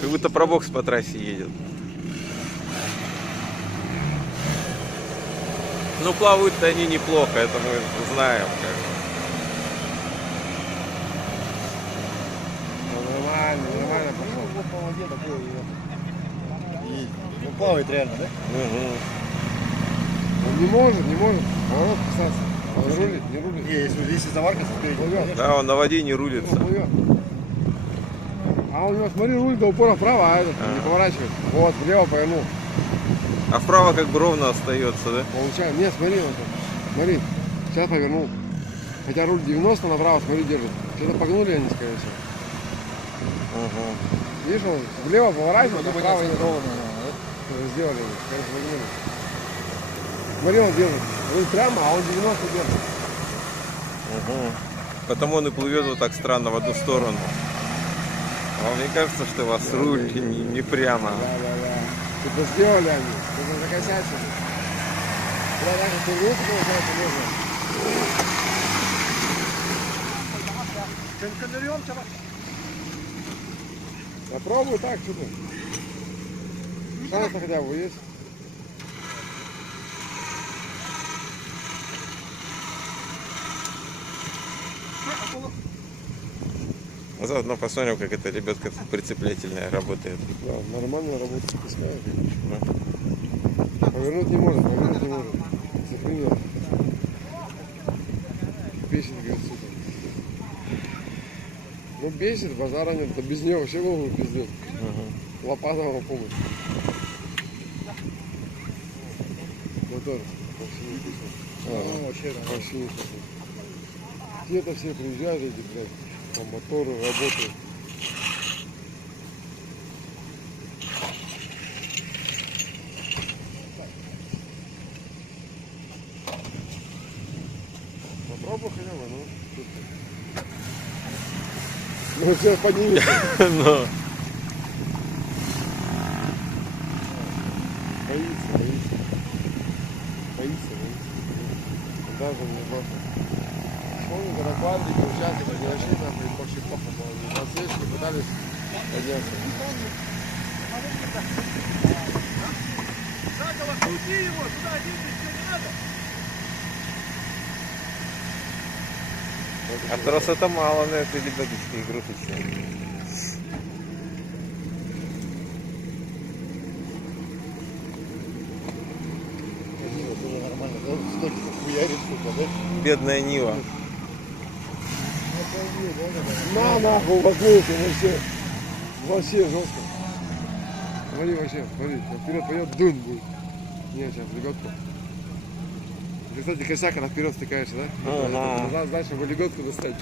Как будто пробокс по трассе едет. Ну, плавают-то они неплохо, это мы знаем. Нормально, нормально пошел. Вот по воде такой едет. Ну, плавает реально, да? Он не может. Поворот касаться. Он рулит, не рулит. Не, если заварка спереди. Да, он на воде не рулится. А у него, смотри, руль до упора вправо, а этот не поворачивает. Вот, влево повернул. А вправо как бы ровно остается, да? Получается. Нет, смотри, вот, смотри. Сейчас повернул. Хотя руль 90 направо, смотри, держит. Что-то погнули они, скорее всего. Видишь, он влево поворачивает, а вправо не ровно. Сделали, конечно, погнули. Смотри, он держит. Руль прямо, а он 90 держит. Потому он и плывет вот так странно в одну сторону. Вам не кажется, что у вас руль не прямо? Да. Что-то сделали они, что-то закосячили. Да, даже повернуться, получается, можно. Попробуй так, что ты. Шанс хотя бы есть. Заодно посмотрим, как эта лебедка прицеплятельная работает. Да, нормально работает, пускай. Повернуть не может. Цепенел. Бесит, говорит, сука. Ну бесит, базара нет, да без нее вообще голову пиздец. Лопата вам помощь. Мотор вообще не пишет. Вообще не пишет. Где-то все приезжают эти, блядь, там моторы работают. Попробуй хотя бы, ну. Ну сейчас поднимется. Боится. Даже не может. Помню, когда квадрики участники не нашли, нахуй, вообще плохо было. На свечке пытались подняться. Крути его, сюда едешь, что не надо. А трос это мало на этой лебедочке игрушечной. Нормально, да? Столько хуярит, сука, да? Бедная Нива. На нахуй воткнулся вообще жестко. Смотри вообще, смотри, вперед пойдет, дун будет. Нет, сейчас лебедку. Ты, кстати, косяк, когда вперед стыкаешься, да? Назад, дальше бы лебедку достать.